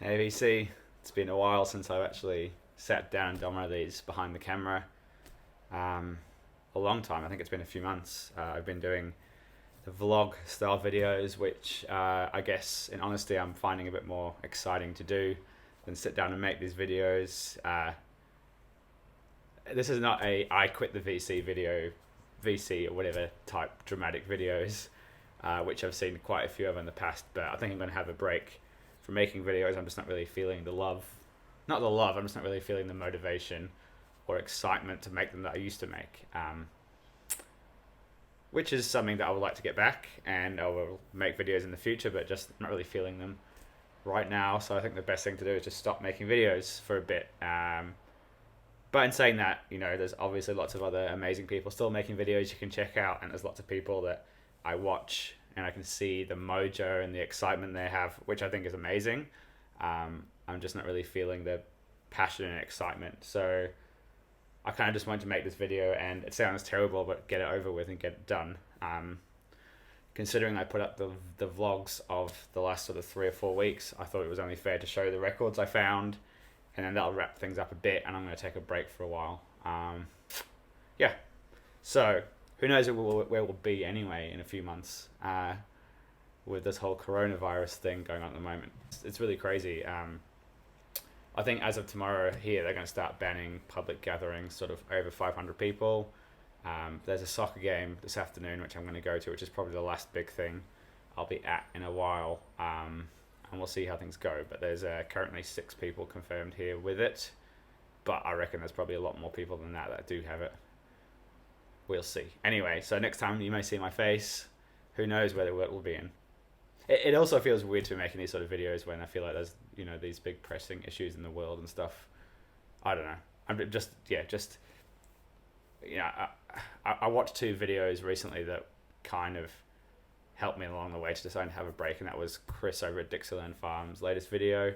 Hey VC, it's been a while since I've actually sat down and done one of these behind the camera. Um, a long time, I think it's been a few months. I've been doing the vlog style videos, which I guess in honesty I'm finding a bit more exciting to do than sit down and make these videos. This is not a I quit the VC video, VC or whatever type dramatic videos, which I've seen quite a few of in the past, but I think I'm going to have a break from making videos. I'm just not really feeling the love. Not the love, I'm just not really feeling the motivation or excitement to make them that I used to make. Which is something that I would like to get back, and I will make videos in the future, but just not really feeling them right now. So I think the best thing to do is just stop making videos for a bit. But in saying that, there's obviously lots of other amazing people still making videos you can check out, and there's lots of people that I watch and I can see the mojo and the excitement they have, which I think is amazing. I'm just not really feeling the passion and excitement. So I kind of just wanted to make this video, and it sounds terrible, but get it over with and get it done. Considering I put up the vlogs of the last sort of 3 or 4 weeks, I thought it was only fair to show the records I found, and then that'll wrap things up a bit, and I'm going to take a break for a while. Yeah, so who knows where we'll be anyway in a few months with this whole coronavirus thing going on at the moment. It's really crazy. I think as of tomorrow here, they're going to start banning public gatherings, sort of over 500 people. There's a soccer game this afternoon, which I'm going to go to, which is probably the last big thing I'll be at in a while. And we'll see how things go. But there's currently 6 people confirmed here with it. But I reckon there's probably a lot more people than that do have it. We'll see. Anyway, so next time you may see my face. Who knows whether it will be in. It also feels weird to be making these sort of videos when I feel like there's, these big pressing issues in the world and stuff. I don't know. I'm just, I watched 2 videos recently that kind of helped me along the way to decide to have a break, and that was Chris over at Dixieland Farms' latest video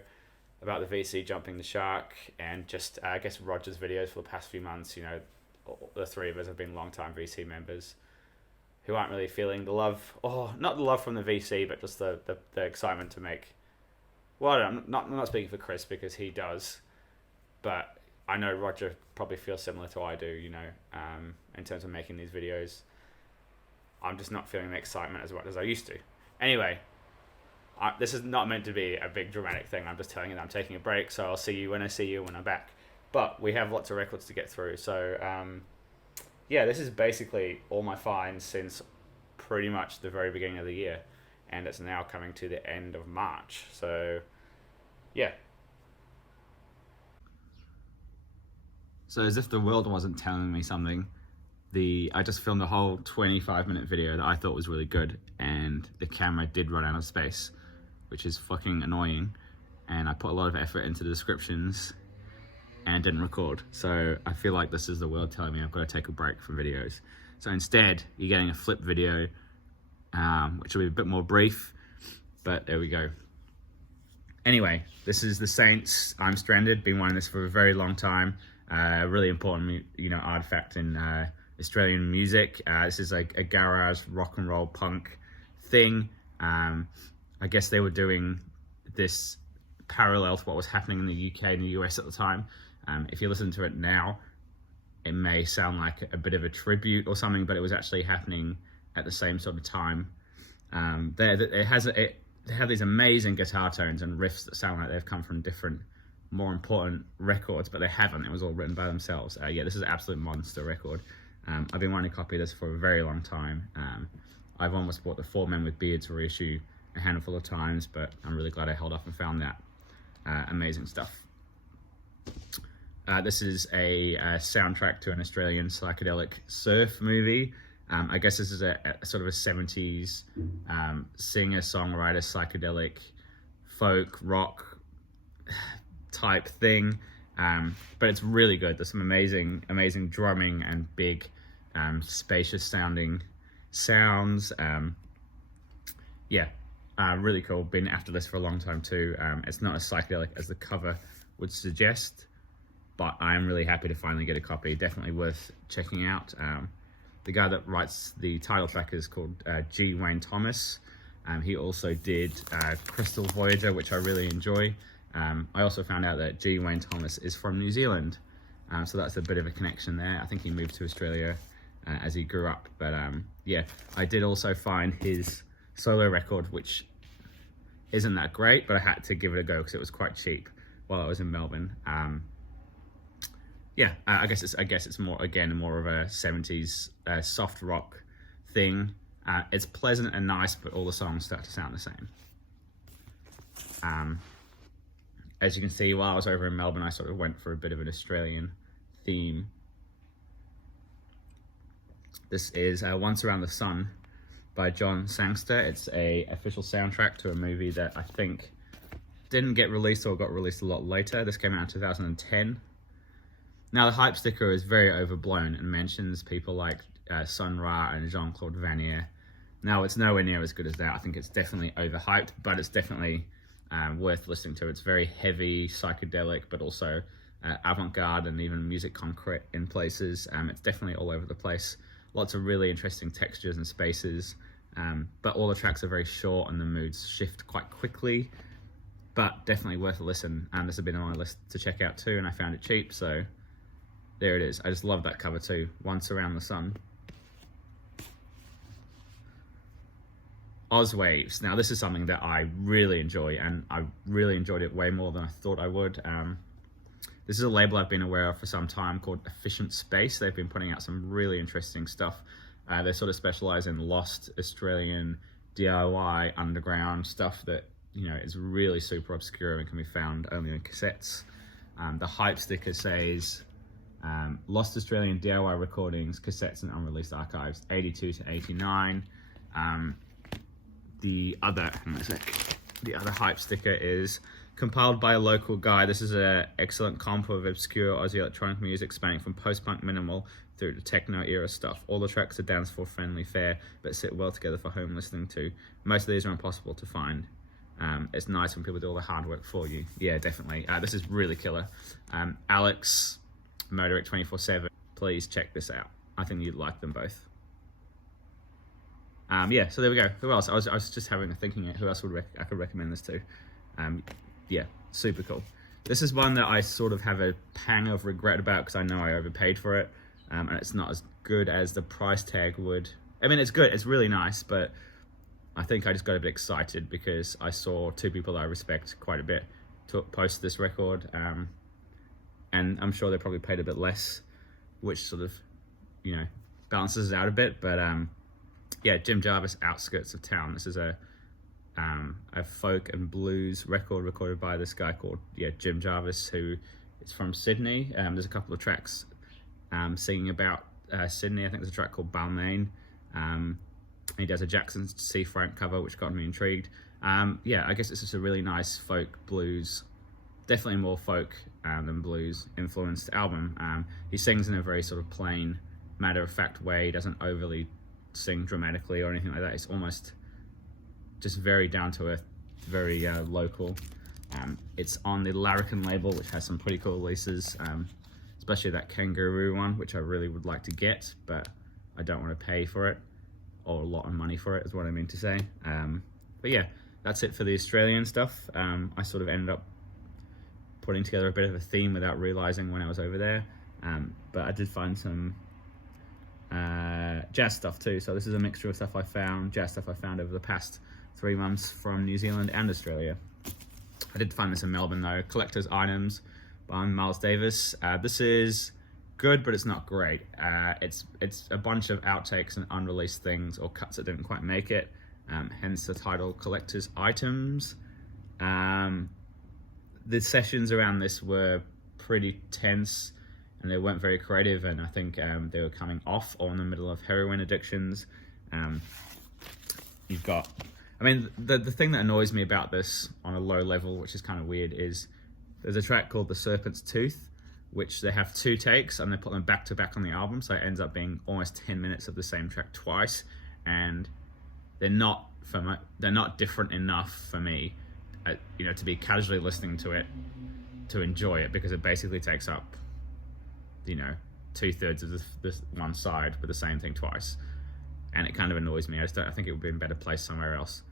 about the VC jumping the shark, and just, I guess, Roger's videos for the past few months. The 3 of us have been long-time VC members who aren't really feeling the love, or not the love from the VC, but just the excitement to make. Well, I'm not speaking for Chris because he does, but I know Roger probably feels similar to I do, in terms of making these videos. I'm just not feeling the excitement as much as I used to. Anyway, this is not meant to be a big dramatic thing. I'm just telling you that I'm taking a break, so I'll see you when I see you when I'm back. But we have lots of records to get through, so this is basically all my finds since pretty much the very beginning of the year, and it's now coming to the end of March. So, yeah. So as if the world wasn't telling me something, I just filmed a whole 25-minute video that I thought was really good, and the camera did run out of space, which is fucking annoying, and I put a lot of effort into the descriptions and didn't record. So I feel like this is the world telling me I've got to take a break from videos. So instead, you're getting a flip video, which will be a bit more brief, but there we go. Anyway, this is the Saints, I'm Stranded. Been wanting this for a very long time. Really important, artifact in Australian music. This is like a garage rock and roll punk thing. I guess they were doing this parallel to what was happening in the UK and the US at the time. If you listen to it now, it may sound like a bit of a tribute or something, but it was actually happening at the same sort of time. It have these amazing guitar tones and riffs that sound like they've come from different, more important records, but they haven't. It was all written by themselves. This is an absolute monster record. I've been wanting to copy this for a very long time. I've almost bought the 4 Men with Beards reissue a handful of times, but I'm really glad I held off and found that. Amazing stuff. This is a soundtrack to an Australian psychedelic surf movie. I guess this is a sort of a 70s singer-songwriter psychedelic folk rock type thing, but it's really good. There's some amazing drumming and big spacious sounding sounds. Really cool. Been after this for a long time too. It's not as psychedelic as the cover would suggest, but I'm really happy to finally get a copy. Definitely worth checking out. The guy that writes the title track is called G. Wayne Thomas. He also did Crystal Voyager, which I really enjoy. I also found out that G. Wayne Thomas is from New Zealand, so that's a bit of a connection there. I think he moved to Australia as he grew up, but yeah, I did also find his solo record, which isn't that great, but I had to give it a go because it was quite cheap while I was in Melbourne. Yeah, I guess it's more of a 70s soft rock thing. It's pleasant and nice, but all the songs start to sound the same. As you can see, while I was over in Melbourne, I sort of went for a bit of an Australian theme. This is Once Around the Sun by John Sangster. It's a official soundtrack to a movie that I think didn't get released or got released a lot later. This came out in 2010. Now, the hype sticker is very overblown and mentions people like Sun Ra and Jean-Claude Van Damme. Now, it's nowhere near as good as that. I think it's definitely overhyped, but it's definitely worth listening to. It's very heavy, psychedelic, but also avant-garde and even music concrete in places. It's definitely all over the place. Lots of really interesting textures and spaces, but all the tracks are very short and the moods shift quite quickly, but definitely worth a listen. This has been on my list to check out too, and I found it cheap, so there it is. I just love that cover too, Once Around the Sun. Oz Waves. Now, this is something that I really enjoy, and I really enjoyed it way more than I thought I would. This is a label I've been aware of for some time called Efficient Space. They've been putting out some really interesting stuff. They sort of specialize in lost Australian DIY underground stuff that, you know, is really super obscure and can be found only on cassettes. The hype sticker says, Lost Australian DIY recordings, cassettes and unreleased archives, 82 to 89. The other hype sticker is compiled by a local guy. This is an excellent comp of obscure Aussie electronic music spanning from post-punk minimal through to techno era stuff. All the tracks are dance floor friendly fare, but sit well together for home listening to. Most of these are impossible to find. It's nice when people do all the hard work for you. Yeah, definitely. This is really killer. Alex, Motoric 24/7, please check this out. I think you'd like them both. Yeah, so there we go. Who else? I was just having a thinking who else I could recommend this to. Yeah, super cool. This is one that I sort of have a pang of regret about because I know I overpaid for it, and it's not as good as the price tag would. I mean, it's good, it's really nice, but I think I just got a bit excited because I saw two people that I respect quite a bit post this record, and I'm sure they probably paid a bit less, which sort of, you know, balances it out a bit, but yeah, Jim Jarvis, Outskirts of Town. This is a folk and blues record recorded by this guy called Jim Jarvis, who is from Sydney. There's a couple of tracks singing about Sydney. I think there's a track called Balmain. He does a Jackson C. Frank cover, which got me intrigued. Yeah, I guess it's just a really nice folk blues, definitely more folk than blues influenced album. He sings in a very sort of plain, matter-of-fact way. He doesn't overly sing dramatically or anything like that. It's almost just very down to earth, very local. It's on the Larrikin label, which has some pretty cool releases, especially that Kangaroo one, which I really would like to get, but I don't want to pay for it, or a lot of money for it, is what I mean to say. But yeah, that's it for the Australian stuff. I sort of ended up putting together a bit of a theme without realizing when I was over there, but I did find some jazz stuff too. So this is a mixture of stuff I found, jazz stuff I found over the past 3 months from New Zealand and Australia. I did find this in Melbourne though. Collector's Items by Miles Davis. This is good, but it's not great. It's a bunch of outtakes and unreleased things or cuts that didn't quite make it. Hence the title Collector's Items. The sessions around this were pretty tense, and they weren't very creative, and I think they were coming off or in the middle of heroin addictions. You've got, I mean, the thing that annoys me about this on a low level, which is kind of weird, is there's a track called The Serpent's Tooth, which they have 2 takes, and they put them back to back on the album, so it ends up being almost 10 minutes of the same track twice, and they're not different enough for me, you know, to be casually listening to it, to enjoy it, because it basically takes up, you know, 2/3 of this one side with the same thing twice, and it kind of annoys me. I think it would be in a better place somewhere else.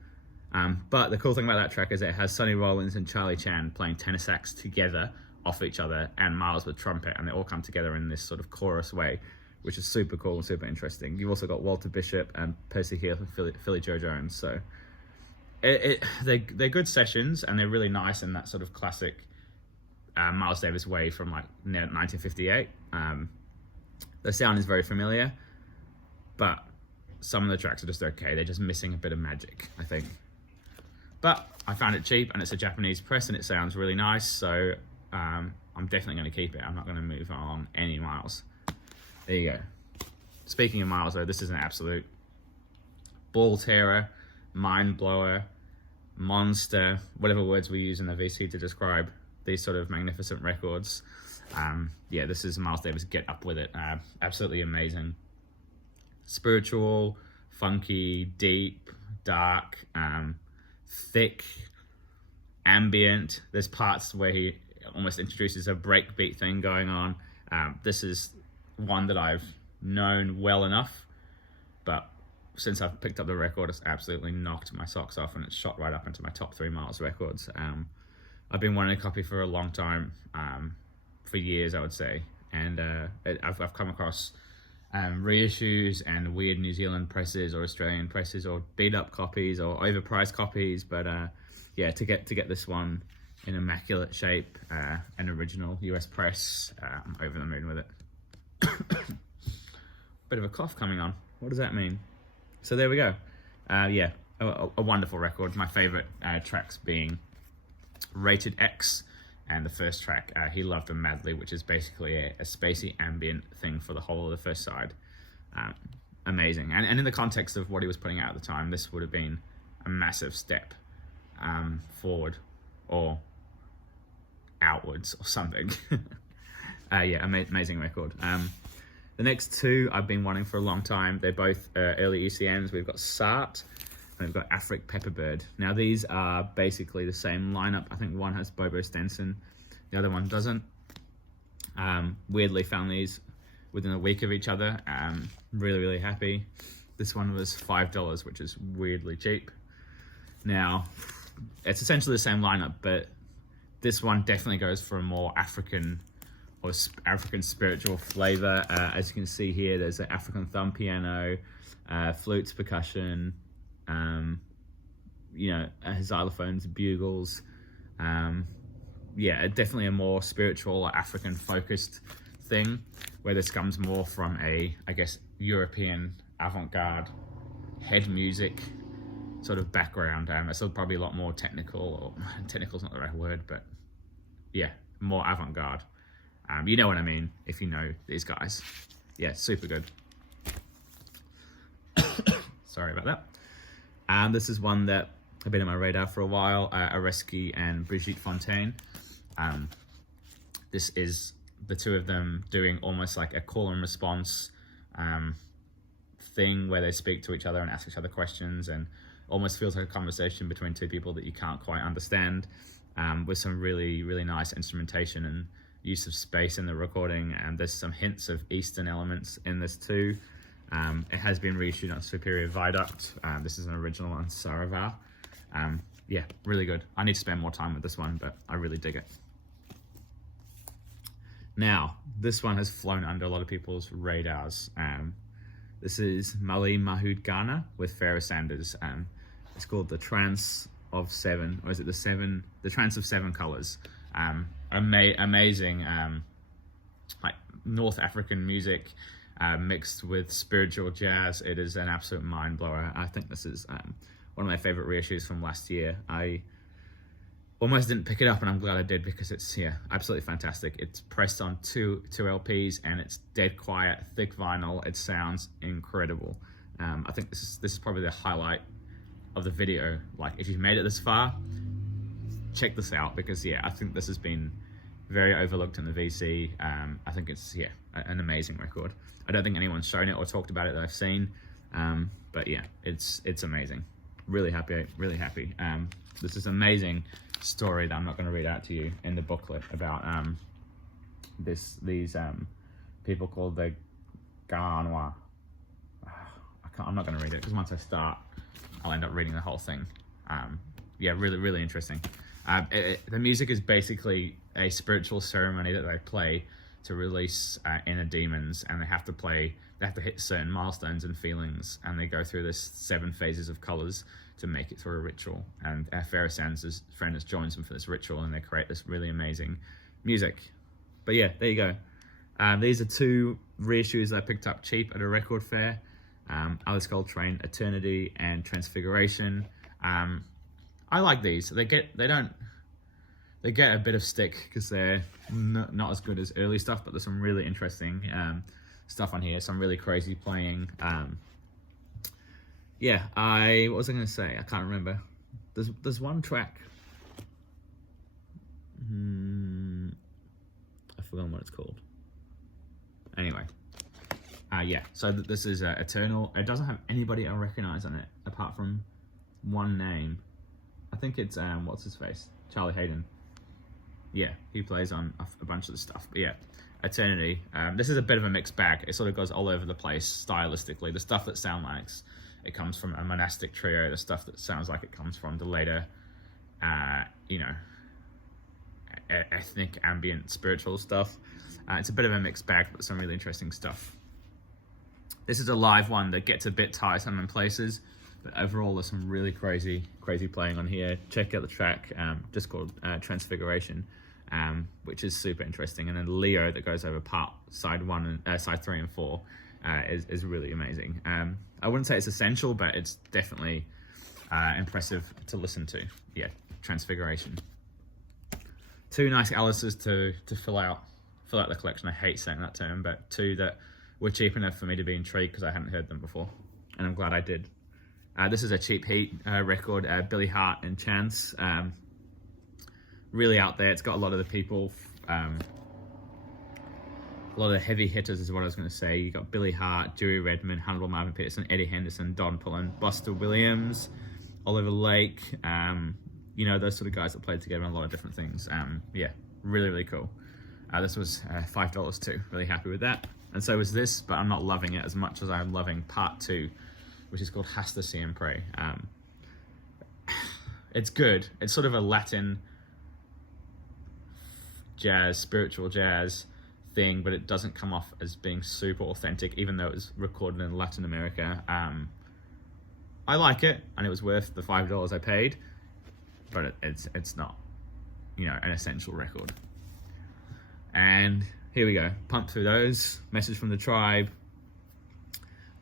But the cool thing about that track is it has Sonny Rollins and Charlie Chan playing tenor sax together off each other, and Miles with trumpet, and they all come together in this sort of chorus way, which is super cool and super interesting. You've also got Walter Bishop and Percy Heath and Philly Joe Jones. So they're good sessions, and they're really nice in that sort of classic Miles Davis way from like 1958. The sound is very familiar, but some of the tracks are just okay. They're just missing a bit of magic, I think. But I found it cheap, and it's a Japanese press, and it sounds really nice, so I'm definitely going to keep it. I'm not going to move on any Miles. There you go. Speaking of Miles, though, this is an absolute ball terror, mind blower, monster, whatever words we use in the VC to describe these sort of magnificent records. Yeah, this is Miles Davis. Get up with it. Absolutely amazing. Spiritual, funky, deep, dark, thick, ambient. There's parts where he almost introduces a breakbeat thing going on. This is one that I've known well enough, but since I've picked up the record, it's absolutely knocked my socks off, and it's shot right up into my top 3 Miles records. I've been wanting a copy for a long time, for years, I would say, and I've come across reissues and weird New Zealand presses or Australian presses or beat up copies or overpriced copies, but yeah, to get this one in immaculate shape, an original US press, I'm over the moon with it. Bit of a cough coming on. What does that mean? So there we go. Yeah, a wonderful record. My favorite tracks being Rated X, and the first track, He Loved Them Madly, which is basically a spacey ambient thing for the whole of the first side. Amazing. And in the context of what he was putting out at the time, this would have been a massive step forward or outwards or something. Yeah, amazing record. The next two I've been wanting for a long time. They're both early ECMs. We've got Sart and we've got Afric Pepperbird. Now these are basically the same lineup. I think one has Bobo Stenson, the other one doesn't. Weirdly found these within a week of each other. Really happy. This one was $5, which is weirdly cheap. Now, it's essentially the same lineup, but this one definitely goes for a more African or African spiritual flavor. As you can see here, there's an African thumb piano, flutes, percussion, you know, xylophones, bugles. Yeah, definitely a more spiritual or African focused thing, where this comes more from a, I guess, European avant-garde head music sort of background. It's still probably a lot more technical, or technical's not the right word, but yeah, more avant-garde. You know what I mean if you know these guys. Yeah, super good. Sorry about that. This is one that have been on my radar for a while. Areski and Brigitte Fontaine. This is the two of them doing almost like a call and response thing, where they speak to each other and ask each other questions, and almost feels like a conversation between two people that you can't quite understand, with some really nice instrumentation and use of space in the recording. And there's some hints of Eastern elements in this too. It has been reissued on Superior Viaduct. This is an original on Saravar. Yeah, really good. I need to spend more time with this one, but I really dig it. Now, this one has flown under a lot of people's radars. This is Mali Mahood Ghana with Farrah Sanders. It's called The Trance of Seven, or is it The Trance of Seven Colors. Amazing, like North African music mixed with spiritual jazz. It is an absolute mind blower. I think this is one of my favorite reissues from last year. I almost didn't pick it up, and I'm glad I did, because it's, yeah, absolutely fantastic. It's pressed on two LPs, and it's dead quiet, thick vinyl. It sounds incredible. I think this is probably the highlight of the video. Like, if you've made it this far, check this out, because yeah, I think this has been very overlooked in the VC. I think it's, yeah, an amazing record. I don't think anyone's shown it or talked about it that I've seen, but yeah, it's amazing. Really happy. This is amazing story that I'm not going to read out to you in the booklet about these people called the Garnois. I'm not going to read it, because once I start, I'll end up reading the whole thing. Yeah, really, really interesting. The music is basically a spiritual ceremony that they play to release inner demons, and they have to hit certain milestones and feelings, and they go through this 7 phases of colors to make it through a ritual. And Farrah Sands' friend has joined them for this ritual, and they create this really amazing music. But yeah, there you go. These are 2 reissues that I picked up cheap at a record fair. Alice Coltrane, Eternity, and Transfiguration. I like these. They get a bit of stick because they're not as good as early stuff, but there's some really interesting stuff on here. Some really crazy playing. Yeah, what was I going to say? I can't remember. There's one track. I've forgotten what it's called. Anyway. Yeah, so this is Eternal. It doesn't have anybody I recognize on it, apart from one name. I think it's, what's his face? Charlie Hayden. Yeah, he plays on a bunch of the stuff. But yeah, Eternity. This is a bit of a mixed bag. It sort of goes all over the place stylistically. The stuff that sounds like it comes from a monastic trio. The stuff that sounds like it comes from the later, ethnic, ambient, spiritual stuff. It's a bit of a mixed bag, but some really interesting stuff. This is a live one that gets a bit tiresome in places, but overall there's some really crazy playing on here. Check out the track, just called Transfiguration, which is super interesting. And then Leo, that goes over side 3 and 4, is really amazing. I wouldn't say it's essential, but it's definitely impressive to listen to. Yeah, Transfiguration. 2 nice Alices to fill out the collection. I hate saying that term, but 2 that were cheap enough for me to be intrigued because I hadn't heard them before, and I'm glad I did. This is a cheap heat record, Billy Hart and Chance. Really out there. It's got a lot of the people, a lot of the heavy hitters is what I was going to say. You got Billy Hart, Dewey Redman, Hannibal Marvin Peterson, Eddie Henderson, Don Pullen, Buster Williams, Oliver Lake. Those sort of guys that played together on a lot of different things. Yeah, really, really cool. This was $5 too. Really happy with that. And so was this, but I'm not loving it as much as I'm loving part 2, which is called Hasta Siempre. It's good. It's sort of a Latin jazz, spiritual jazz thing, but it doesn't come off as being super authentic, even though it was recorded in Latin America. I like it, and it was worth the $5 I paid, but it's not, an essential record. And here we go. Pump through those. Message from the Tribe.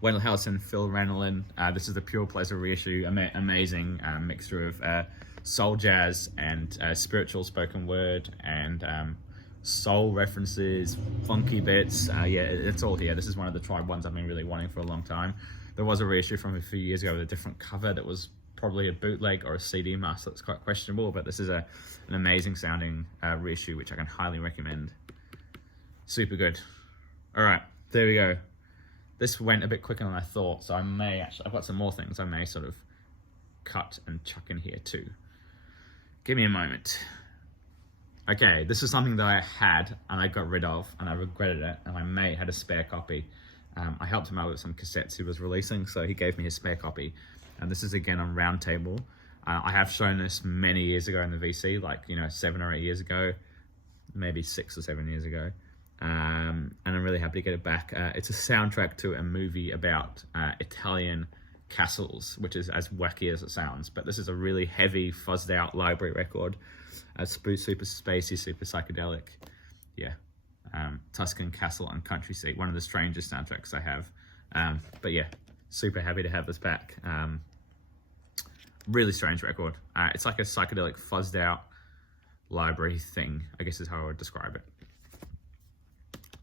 Wendell Hellson, Phil Ranelin. This is the Pure Pleasure reissue. Amazing mixture of soul jazz and spiritual spoken word and soul references, funky bits. Yeah, it's all here. This is one of the Tribe ones I've been really wanting for a long time. There was a reissue from a few years ago with a different cover that was probably a bootleg or a CD master that's quite questionable, but this is an amazing sounding reissue, which I can highly recommend. Super good. All right, there we go. This went a bit quicker than I thought, so I've got some more things I may sort of cut and chuck in here too. Give me a moment. Okay, this is something that I had and I got rid of and I regretted it, and my mate had a spare copy. I helped him out with some cassettes he was releasing, so he gave me his spare copy. And this is again on Roundtable. I have shown this many years ago in the VC, 7 or 8 years ago, maybe 6 or 7 years ago. And I'm really happy to get it back. It's a soundtrack to a movie about Italian castles, which is as wacky as it sounds. But this is a really heavy, fuzzed out library record. Super spacey, super psychedelic. Yeah. Tuscan Castle and Country Seat, one of the strangest soundtracks I have. But yeah, super happy to have this back. Really strange record. It's like a psychedelic, fuzzed out library thing, I guess is how I would describe it.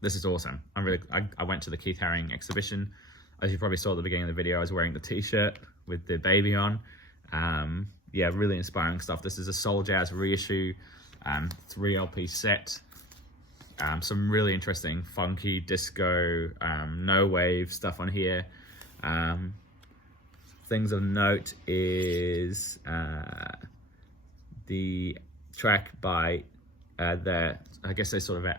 This is awesome. I went to the Keith Haring exhibition. As you probably saw at the beginning of the video, I was wearing the t-shirt with the baby on. Yeah, really inspiring stuff. This is a soul jazz reissue, 3 LP set. Some really interesting funky disco, no wave stuff on here. Things of note is the track by I guess they sort of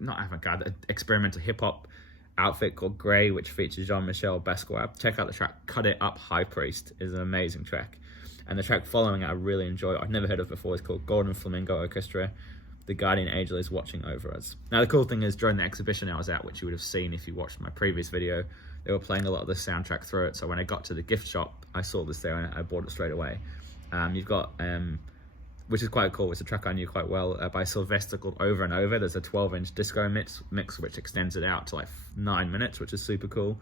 not avant-garde, experimental hip-hop outfit called Grey, which features Jean-Michel Basquiat. Check out the track Cut It Up High Priest. Is an amazing track. And the track following I really enjoy. I've never heard of before. It's called Golden Flamingo Orchestra. The Guardian Angel is watching over us. Now the cool thing is, during the exhibition I was at, which you would have seen if you watched my previous video, they were playing a lot of the soundtrack through it. So when I got to the gift shop, I saw this there and I bought it straight away. You've got, which is quite cool, it's a track I knew quite well, by Sylvester, called Over and Over. There's a 12-inch disco mix which extends it out to like 9 minutes, which is super cool.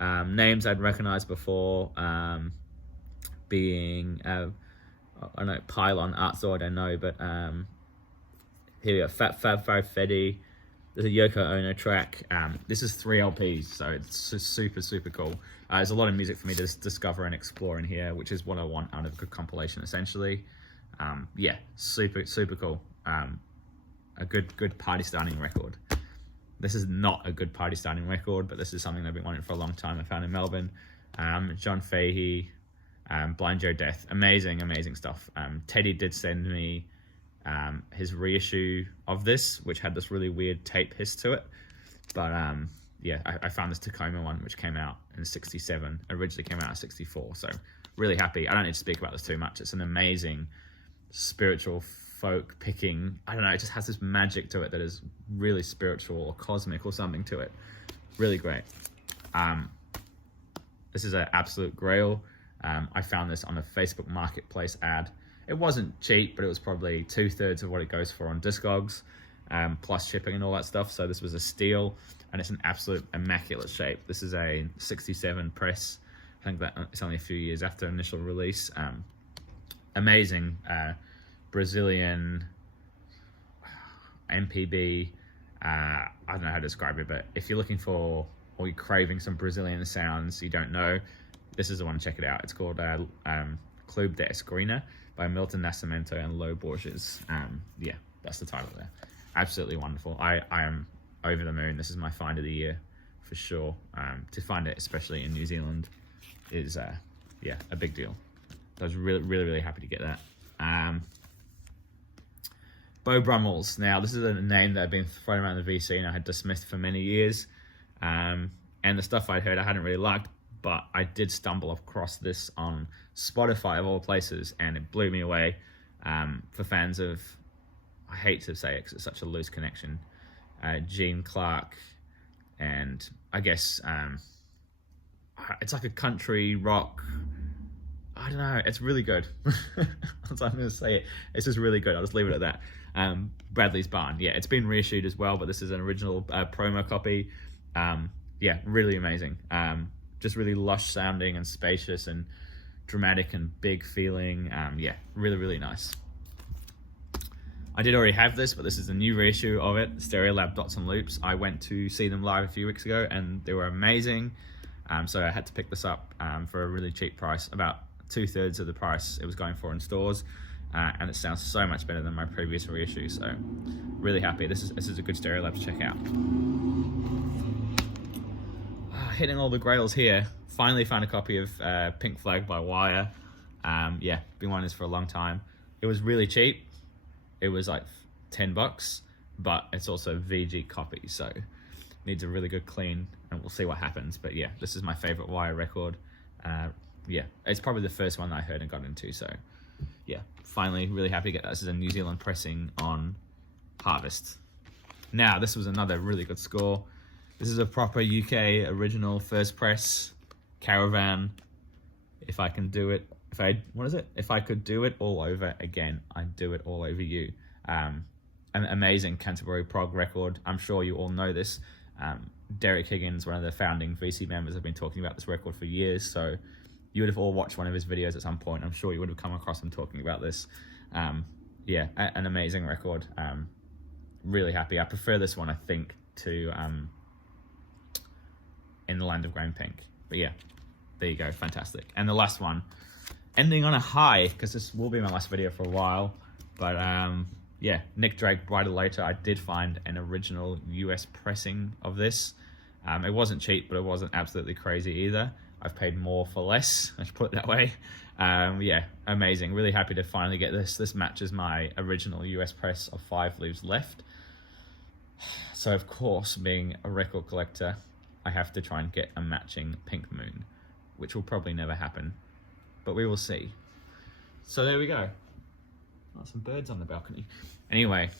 Names I'd recognized before, being, I don't know, Pylon, Artzord, I know, but here we go, Fab Five Freddy. There's a Yoko Ono track. This is 3 LPs, so it's super, super cool. There's a lot of music for me to discover and explore in here, which is what I want out of a good compilation, essentially. Yeah, super, super cool. A good party starting record. This is not a good party starting record, but this is something I've been wanting for a long time. I found in Melbourne. John Fahey, Blind Joe Death. Amazing, amazing stuff. Teddy did send me his reissue of this, which had this really weird tape hiss to it. But yeah, I found this Tacoma one, which came out in '67. Originally came out in '64. So really happy. I don't need to speak about this too much. It's an amazing spiritual folk picking. I don't know, it just has this magic to it that is really spiritual or cosmic or something to it. Really great. This is an absolute grail. I found this on a Facebook Marketplace ad. It wasn't cheap, but it was probably 2/3 of what it goes for on Discogs, plus shipping and all that stuff. So this was a steal, and it's an absolute immaculate shape. This is a '67 press. I think that it's only a few years after initial release. Amazing Brazilian MPB. I don't know how to describe it, but if you're looking for, or you're craving some Brazilian sounds you don't know, this is the one to check it out. It's called Clube de Esquina by Milton Nascimento and Lo Borges. Yeah, that's the title there. Absolutely wonderful. I am over the moon. This is my find of the year for sure. To find it, especially in New Zealand, is yeah, a big deal. So I was really, really, really happy to get that. Beau Brummels. Now, this is a name that had been thrown around the VC and I had dismissed for many years. And the stuff I'd heard I hadn't really liked, but I did stumble across this on Spotify of all places, and it blew me away. For fans of, I hate to say it because it's such a loose connection, Gene Clark, and I guess it's like a country rock. I don't know, it's really good. I'm going to say it. It's just really good. I'll just leave it at that. Bradley's Barn. Yeah, it's been reissued as well, but this is an original promo copy. Yeah, really amazing. Just really lush sounding and spacious and dramatic and big feeling. Yeah, really, really nice. I did already have this, but this is a new reissue of it, Stereolab Dots and Loops. I went to see them live a few weeks ago and they were amazing. So I had to pick this up for a really cheap price, about 2/3 of the price it was going for in stores, and it sounds so much better than my previous reissue. So really happy. This is a good Stereolab to check out. Hitting all the grails here. Finally found a copy of Pink Flag by Wire. Yeah, been wanting this for a long time. It was really cheap. It was like $10, but it's also a VG copy, so needs a really good clean, and we'll see what happens. But yeah, this is my favorite Wire record. Yeah, it's probably the first one that I heard and got into, so yeah, finally really happy to get that. This is a New Zealand pressing on Harvest. Now, this was another really good score. This is a proper UK original first press, Caravan. If I can do it, if I could do it all over again, I'd do it all over you. An amazing Canterbury prog record. I'm sure you all know this. Derek Higgins, one of the founding VC members, have been talking about this record for years, so you would have all watched one of his videos at some point. I'm sure you would have come across him talking about this. Yeah, an amazing record. Really happy. I prefer this one, I think, to In the Land of Grey and Pink. But yeah, there you go, fantastic. And the last one, ending on a high, because this will be my last video for a while. But yeah, Nick Drake, Brighter Later. I did find an original US pressing of this. It wasn't cheap, but it wasn't absolutely crazy either. I've paid more for less, I should put it that way. Yeah, amazing. Really happy to finally get this. This matches my original US press of 5 Leaves Left. So of course, being a record collector, I have to try and get a matching Pink Moon, which will probably never happen, but we will see. So there we go. Oh, some birds on the balcony. Anyway,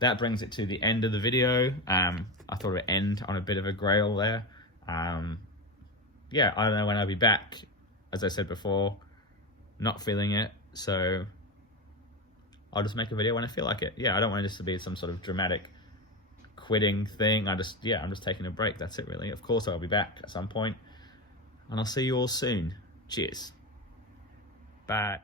that brings it to the end of the video. I thought it would end on a bit of a grail there. Yeah, I don't know when I'll be back. As I said before, not feeling it, so I'll just make a video when I feel like it. Yeah, I don't want this to be some sort of dramatic quitting thing. I'm just taking a break. That's it, really. Of course, I'll be back at some point, and I'll see you all soon. Cheers. Bye.